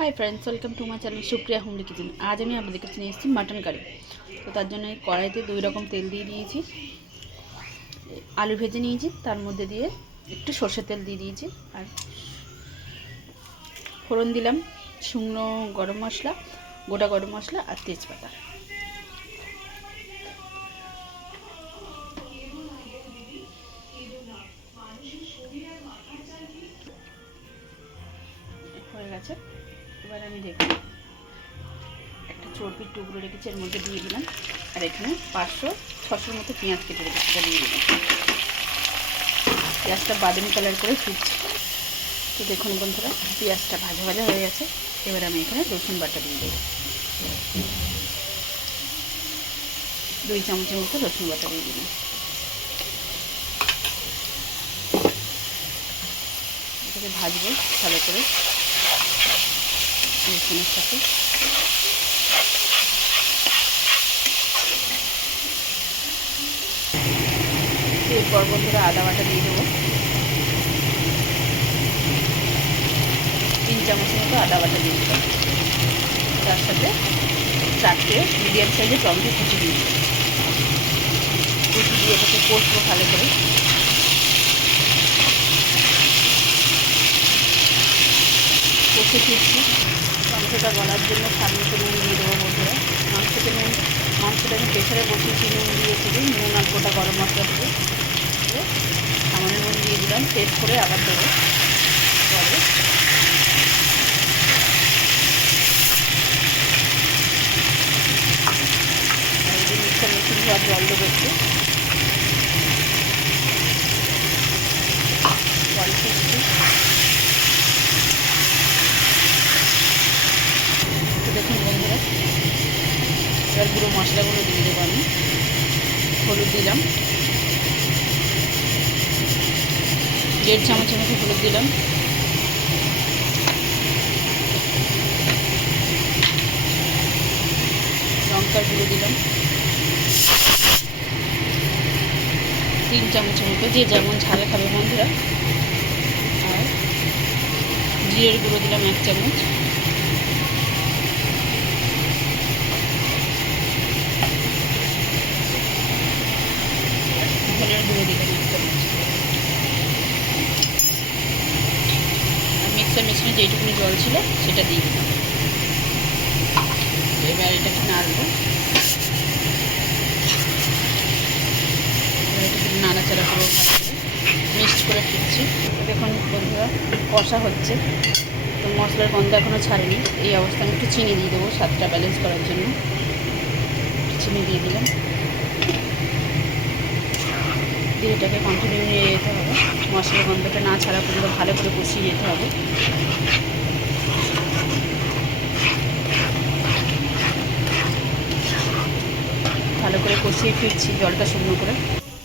Hi friends, welcome to my channel Supriya homely kitchen. आज আমি আপনাদের কাছে নিয়ে এসেছি মাটন কারি। তো তার জন্য কড়াইতে দুই রকম তেল দিয়ে দিয়েছি, আলু ভেজে নিয়েছি, তার মধ্যে দিয়ে একটু সরষের তেল দিয়ে দিয়েছি, আর ফোড়ন দিলাম শুকনো গরম মশলা, গোটা গরম মশলা আর তেজপাতা। হয়ে গেছে। এবার আমি দেখি একটা চর্বির টুকরো রেখেছি, এর মধ্যে দিয়ে দিলাম, আর এখানে 500-600 মতো পেঁয়াজ কেটে রেখেছি, সেটা দিয়ে দিলাম। পেঁয়াজটা বাদামি কালার করে ফুটছে। তো দেখুন বন্ধুরা, পেঁয়াজটা ভাজা ভাজা হয়ে গেছে। এবার আমি এখানে রসুন বাটা দিয়ে দেবো, 2 চামচের মতো রসুন বাটা দিয়ে দিলাম। এটাকে ভাজবো ভালো করে রসুনের সাথে। এরপর বন্ধুরা আদা বাটা দিয়ে দেবো, 3 চামচের মতো আদা বাটা দিয়ে দিলাম। তার সাথে 4টে মিডিয়াম সাইজের টমেটো কুচি দিয়ে দিলাম। কুচি দিয়ে এটাকে কষবো ভালো করে। কষে ফিরছি। মাংসটা গলার জন্য স্বাদ মতো নুন দিয়ে দেবো বন্ধুরা। মাংসটা আমি প্রেসারে বসিয়েছি, নুন দিয়েছি, নুন আর গোটা গরম মশলা দিয়ে সামান্য নুন দিয়ে দিলাম, টেস্ট করে আবার দেবো পরে। আর এই যে মিক্সার মেশিন ধোয়ার জল দেবো একটু, জল ফিরছি। তো দেখুন বন্ধুরা, এবার গুঁড়ো মশলাগুলো দিয়ে দেবো আমি। হলুদ দিলাম 1.5 চামচের মতো হলুদ দিলাম। লঙ্কার গুঁড়ো দিলাম 3 চামচের মতো, যে যেমন ঝাল খাবে বন্ধুরা। আর জিরের গুঁড়ো দিলাম 1 চামচ। ধনের গুঁড়ো দিলাম 1 চামচ। আর মিক্সার মেশিনে যেইটুকুনি জল ছিল সেটা দিয়ে দিলাম। এবার এটাকে নাড়বো, এটাকে নাড়াচাড়া করে ভালো করে মিক্সড করে ফিরছি। দেখুন বন্ধুরা, কষা হচ্ছে, তো মশলার গন্ধ এখনও ছাড়েনি। এই অবস্থায় আমি একটু চিনি দিয়ে দেবো স্বাদটা ব্যালেন্স করার জন্য। চিনি দিয়ে দিলাম, দিয়ে এটাকে কন্টিনিউ নিয়ে যেতে হবে। মশলার গন্ধটা না ছাড়া পর্যন্ত ভালো করে কষিয়ে যেতে হবে। ভালো করে কষিয়ে ফিরছি জলটা শুকনো করে।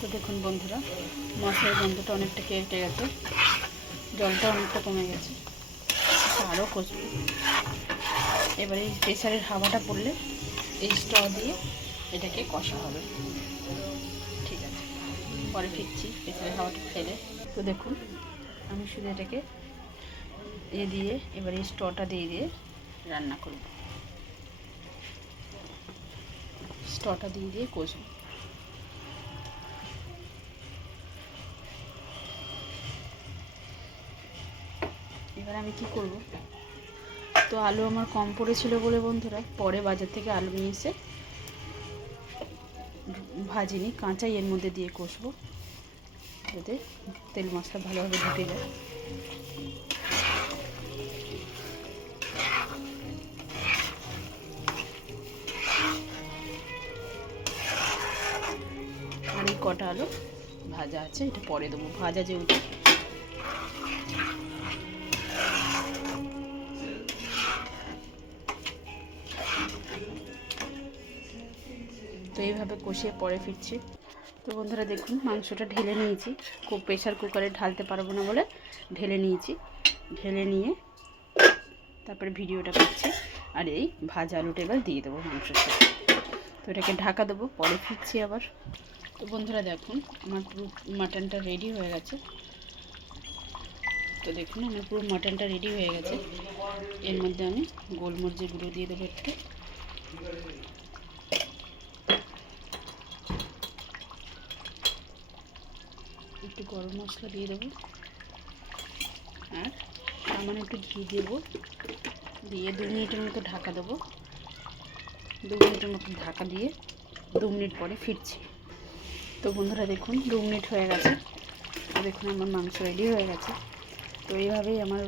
তো দেখুন বন্ধুরা, মশলার গন্ধটা অনেকটা কেটে গেছে, জলটা অনেকটা কমে গেছে। আরও কষবো। এবারে এই প্রেসারের হাওয়াটা পড়লে এই স্ট্র দিয়ে এটাকে কষা হবে। ঠিক আছে, পরে ফিরছি প্রেসারের হাওয়াটা ফেলে। তো দেখুন, আমি শুধু এটাকে দিয়ে এবার এই স্ট্রটা দিয়ে রান্না করব। স্ট্রটা দিয়ে কষব। এবার আমি কি করব, তো আলু আমার কম পড়েছিল বলে বন্ধুরা পরে বাজার থেকে আলু নিয়ে এসে ভাজিনি, কাঁচাই এর মধ্যে দিয়ে কষবো, যাতে তেল মশলা ভালোভাবে ঢুকে যায়। আর এই কটা আলু ভাজা আছে, এটা পরে দেবো, ভাজা যেহেতু। তো এইভাবে কষিয়ে পরে ফিরছি। তো বন্ধুরা দেখুন, মাংসটা ঢেলে নিয়েছি, খুব প্রেশার কুকারে ঢালতে পারবো না বলে ঢেলে নিয়েছি। ঢেলে নিয়ে তারপরে ভিডিওটা করছি। আর এই ভাজা আলুটা এবার দিয়ে দেবো মাংসের সাথে। তো এটাকে ঢাকা দেবো, পরে ফিরছি আবার। তো বন্ধুরা দেখুন, আমার পুরো মাটনটা রেডি হয়ে গেছে। তো দেখুন, আমার পুরো মাটনটা রেডি হয়ে গেছে। এর মধ্যে আমি গোলমরিচের গুঁড়ো দিয়ে দেবো একটু গরম মশলা দিয়ে দেবো, আর সামান্য একটু ঘি দেবো, দিয়ে 2 মিনিটের মতো ঢাকা দেবো। 2 মিনিটের মতো ঢাকা দিয়ে 2 মিনিট পরে ফিরছি। তো বন্ধুরা দেখুন 2 মিনিট হয়ে গেছে। তো দেখুন আমার মাংস রেডি হয়ে গেছে। তো এইভাবেই আমার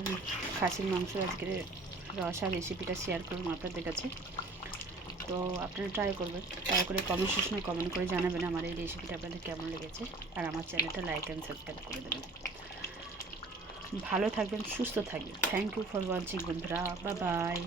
খাসির মাংস আজকের রসা রেসিপিটা শেয়ার করুন আপনাদের কাছে। তো আপনারা ট্রাই করবেন, ট্রাই করে কমেন্ট সেকশনে কমেন্ট করে জানাবেন আমার এই রেসিপিটা আপনাদের কেমন লেগেছে। আর আমার চ্যানেলটা লাইক অ্যান্ড সাবস্ক্রাইব করে দেবেন। ভালো থাকবেন, সুস্থ থাকবেন। থ্যাংক ইউ ফর ওয়াচিং বন্ধুরা, বাই বাই।